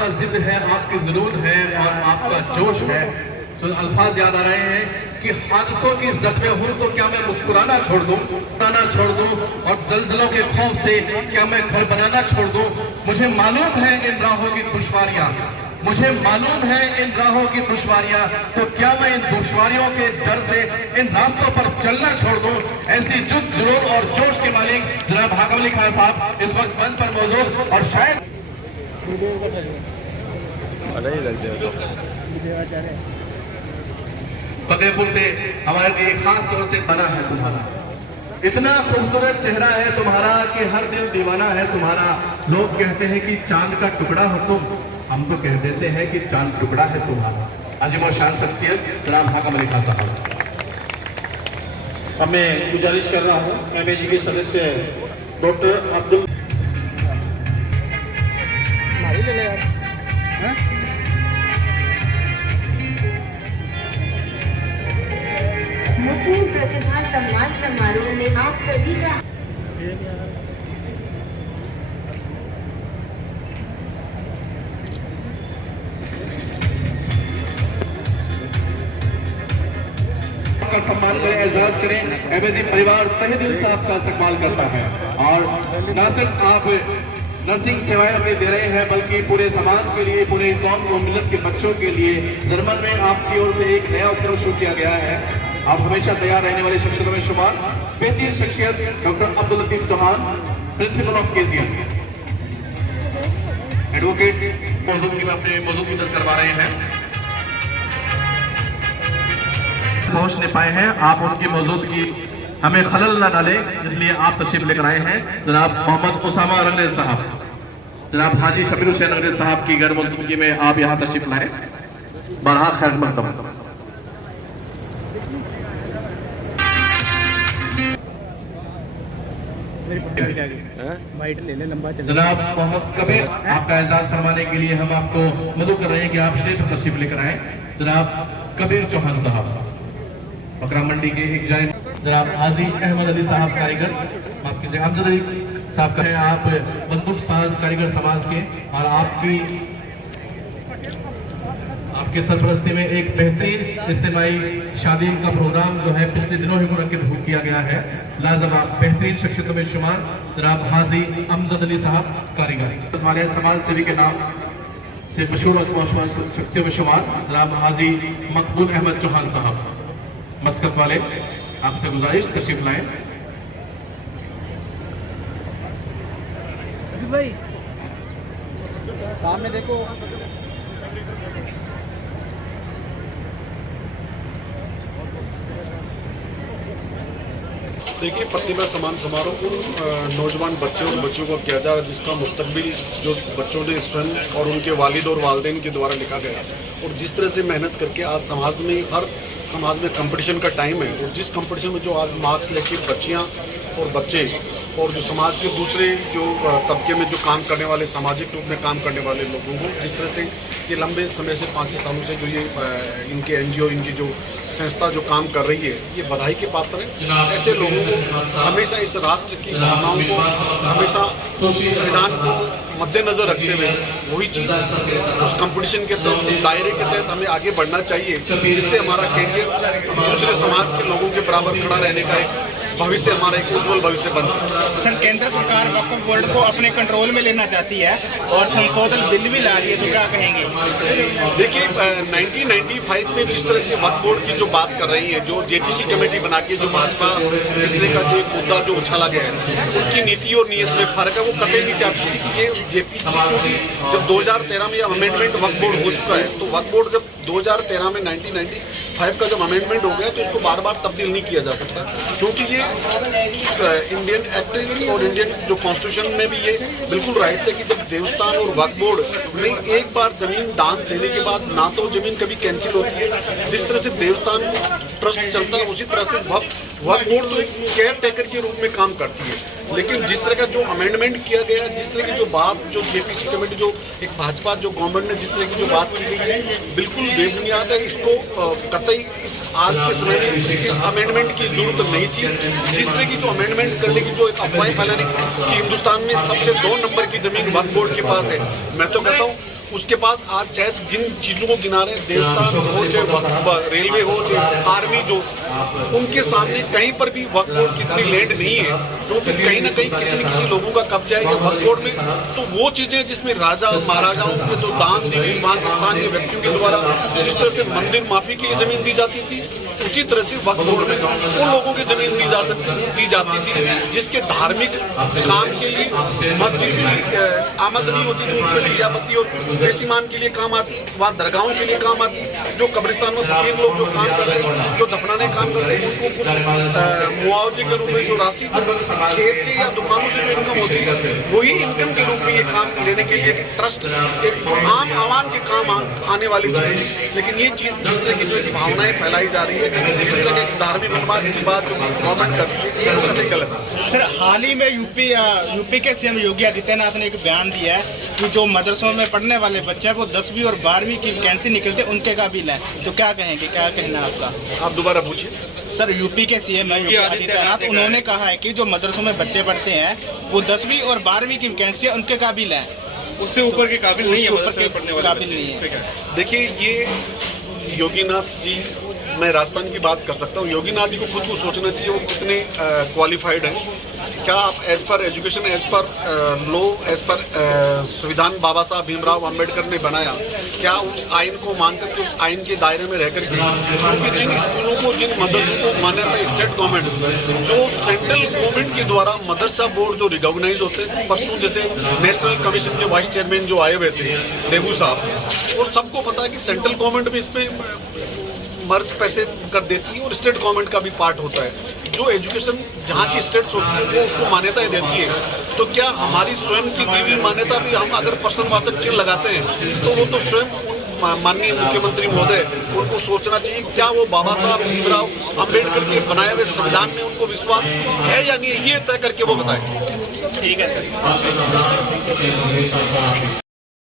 आपका जिद है, आपकी जुनून है और आपका जोश है, तो अल्फाज याद आ रहे हैं कि हादसों की जद में हूं तो क्या मैं मुस्कुराना छोड़ दूं, और जल्जलों के खौफ से क्या मैं घर बनाना छोड़ दूं। मुझे मालूम है इन राहों की दुश्वारियां, मुझे मालूम है इन राहों की दुश्वारियां, तो क्या मैं इन दुश्वारियों के डर से इन रास्तों पर चलना छोड़ दूं। ऐसी जुद, जुनून और जोश के मालिक जनाब हाकम अली खान साहब इस वक्त मंच पर मौजूद, और शायद फतेहपुर से हमारे लिए खास तौर से सना है तुम्हारा, इतना खूबसूरत चेहरा है तुम्हारा कि हर दिल दीवाना है तुम्हारा। लोग कहते हैं कि चांद का टुकड़ा हो तुम, हम तो कह देते हैं कि चांद टुकड़ा है तुम्हारा। अजीम शान शख्सियत जनाब हाकम अली खान साहब। अब मैं गुजारिश कर रहा हूँ MAG के सदस्य डॉक्टर अब्दुल मुस्लिम प्रतिभा सम्मान समारोह में आप सभी का सम्मान करें, एजाज करें। MAG परिवार तहे दिल से आपका इस्तकबाल करता है, और न सिर्फ आप नर्सिंग सेवाएं हमें दे रहे हैं बल्कि पूरे समाज के लिए, पूरे कौम को, मिलत के बच्चों के लिए जर्मन में आपकी ओर से एक नया उपक्रम शुरू किया गया है। आप हमेशा तैयार रहने वाली शख्सियतों में शुमार बेहतरीन शख्सियत doctor Abdul Latif Chauhan, principal of KGS, advocate मौजूदगी में अपने मौजूदगी दर्ज करवा रहे हैं। पहुंच नहीं पाए हैं, आप उनकी मौजूदगी हमें खलल ना डाले, इसलिए आप तशरीफ लेकर आए हैं। जनाब मोहम्मद उसामा रंगरेज साहब, जनाब हाजी शबीर हुसैन रंगरेज साहब की गैर मौजूदगी में आप यहाँ तशरीफ लाए, बरहा खैर मकदम। जनाब मोहम्मद कबीर, आपका एजाज फरमाने के लिए हम आपको मदद कर रहे हैं कि आप स्टेज पर तशरीफ लेकर आए। जनाब कबीर चौहान साहब, बकरा मंडी के एक जानिब जनाब हाजी अहमद अली साहब कारीगर, माफ कीजिए अमजद अली साहब का है, आप बंदूक साज कारीगर समाज के, और आपके सरपरस्ती में एक बेहतरीन इज्तिमाई शादी का प्रोग्राम जो है पिछले दिनों ही मुनक्किद किया गया है। लाजवाब बेहतरीन शख्सियतों में शुमार जनाब हाजी अमजद अली साहब कारीगर, हमारे समाज सेवी के नाम से मशहूर शख्सियतों में शुमार जनाब हाजी मकबूल अहमद चौहान साहब मस्कत वाले, आपसे गुजारिश तशरीफ लाएं। भाई सामने देखो। देखिए, प्रतिभा सम्मान समारोह उन नौजवान बच्चों और बच्चों को किया जा रहा है जिसका मुस्तकबिल जो बच्चों ने स्वयं और उनके वालिद और वालिदैन के द्वारा लिखा गया, और जिस तरह से मेहनत करके आज समाज में, हर समाज में कंपटीशन का टाइम है, और जिस कंपटीशन में जो आज मार्क्स लेके बच्चियाँ और बच्चे और जो समाज के दूसरे जो तबके में जो काम करने वाले, सामाजिक रूप में काम करने वाले लोगों को, जिस तरह से ये लंबे समय से 5-6 सालों से जो ये इनके NGO, इनकी जो संस्था जो काम कर रही है, ये बधाई के पात्र है। ऐसे लोगों को हमेशा इस राष्ट्र की भावनाओं को, हमेशा संविधान को मद्देनजर रखते हुए वही चीज़ उस कंपटीशन के तहत, उस दायरे के तहत हमें आगे बढ़ना चाहिए, जिससे हमारा कैरियर दूसरे समाज के लोगों के बराबर खड़ा रहने का एक भविष्य, हमारा एक उज्जवल भविष्य बन सके। सर, केंद्र सरकार वक्फ बोर्ड को अपने कंट्रोल में लेना चाहती है और संशोधन बिल भी ला रही है, तो क्या कहेंगे? देखिए, 1995 में जिस तरह से वक्फ बोर्ड की जो बात कर रही है, जो JPC कमेटी बना के जो भाजपा जिस तरह का जो मुद्दा जो उछाला गया है, उनकी नीति और नीयत में फर्क है। वो कतई नहीं चाहती कि ये JPC, क्योंकि जब 2013 में अमेंडमेंट वक्फ बोर्ड हो चुका है, तो वक्फ बोर्ड जब 2013 में 1995 का जब अमेंडमेंट हो गया तो इसको बार बार तब्दील नहीं किया जा सकता, क्योंकि ये इंडियन एक्ट और इंडियन जो कॉन्स्टिट्यूशन में भी ये बिल्कुल राइट है कि जब देवस्थान और वक्फ बोर्ड में एक बार जमीन दान देने के बाद ना तो जमीन कभी कैंसिल होती है, जिस तरह से देवस्थान ट्रस्ट चलता है उसी तरह से वक्फ बोर्ड तो एक केयर टेकर के रूप में काम करती है। लेकिन जिस तरह का जो अमेंडमेंट किया गया, जिस तरह की जो बात जो JPC कमेटी जो एक भाजपा जो गवर्नमेंट ने जिस तरह की जो बात की गई है, बिल्कुल बेबुनियाद है। इसको कतई इस आज के समय में इस अमेंडमेंट की जरूरत नहीं थी। जिस तरह की जो अमेंडमेंट करने की जो एक अफवाहें फैलाने कि हिंदुस्तान में सबसे 2 नंबर की जमीन वक्फ बोर्ड के पास है, मैं तो कहता हूँ उसके पास आज चाहे जिन चीज़ों को गिना रहे हैं, देवस्थान हो चाहे रेलवे हो चाहे आर्मी जो, उनके सामने कहीं पर भी वक्फ बोर्ड की इतनी लैंड नहीं है, क्योंकि कहीं ना कहीं किसी न किसी लोगों का कब्जा है वक्फ बोर्ड में। तो वो चीज़ें जिसमें राजा महाराजाओं के जो दान दी गई, वहाँ के स्थानीय व्यक्तियों के द्वारा जिस तरह से मंदिर माफी के लिए जमीन दी जाती थी, उसी तरह से वक्फ बोर्ड में उन लोगों की जमीन दी जाती थी जिसके धार्मिक काम के लिए, मस्जिद की आमदनी होती थी, उसमें लियाबत्ती और पेशीमान के लिए काम आती, वहाँ दरगाहों के लिए काम आती, जो कब्रिस्तान में फकीर लोग जो काम कर रहे हैं, जो दफनाने काम कर रहे हैं, उनको कुछ मुआवजे के रूप में जो राशि खेत से या दुकानों से जो इनकम होती है, वही इनकम के रूप में ये काम लेने के लिए ट्रस्ट एक आम आवाम के काम आने वाली चीज़। लेकिन ये चीज़ जिस तरह की जो भावनाएं फैलाई जा रही है, जिस तरह के धार्मिक अनुवाद की बात जो गवर्नमेंट करती है, वो कतई गलत है। सर, हाल ही में यूपी के सीएम योगी आदित्यनाथ ने एक बयान दिया है कि जो मदरसों में पढ़ने वाले बच्चे हैं वो 10वीं और 12वीं की वैकेंसी निकलते उनके काबिल है। तो क्या कहेंगे, क्या कहना है आपका? आप दोबारा पूछिए। सर, यूपी के सीएम है योगी आदित्यनाथ, उन्होंने कहा है कि जो मदरसों में बच्चे पढ़ते हैं वो 10वीं और 12वीं की वैकेंसी उनके काबिल है, उससे ऊपर के काबिल नहीं है, ऊपर के काबिल नहीं है। देखिए, ये योगीनाथ जी, मैं राजस्थान की बात कर सकता हूँ, योगीनाथ जी को खुद को सोचना चाहिए वो कितने क्वालिफाइड हैं। क्या आप एज पर एजुकेशन, एज पर लॉ, एज पर संविधान बाबा साहब भीमराव अंबेडकर ने बनाया, क्या उस आइन को मान करके, उस आइन के दायरे में रह करके, क्योंकि जिन स्कूलों को, जिन मदरसों को मान्यता स्टेट गवर्नमेंट, जो सेंट्रल गवर्नमेंट के द्वारा मदरसा बोर्ड जो रिकॉग्नाइज होते हैं, परसों जैसे नेशनल कमीशन के वाइस चेयरमैन जो आए हुए थे देबू साहब, और सबको पता है कि सेंट्रल गवर्नमेंट भी इसमें मर्ज पैसे कर देती है और स्टेट गवर्नमेंट का भी पार्ट होता है। जो एजुकेशन जहाँ की स्टेट्स होती है वो उसको मान्यताएं देती है। तो क्या हमारी स्वयं की दी हुई मान्यता भी हम अगर प्रश्नवाचक चिन्ह लगाते हैं, तो वो तो स्वयं माननीय मुख्यमंत्री महोदय, उनको सोचना चाहिए क्या वो बाबा साहब भीमराव अंबेडकर के बनाए हुए संविधान में उनको विश्वास है या नहीं, ये तय करके वो बताएं। ठीक है सर।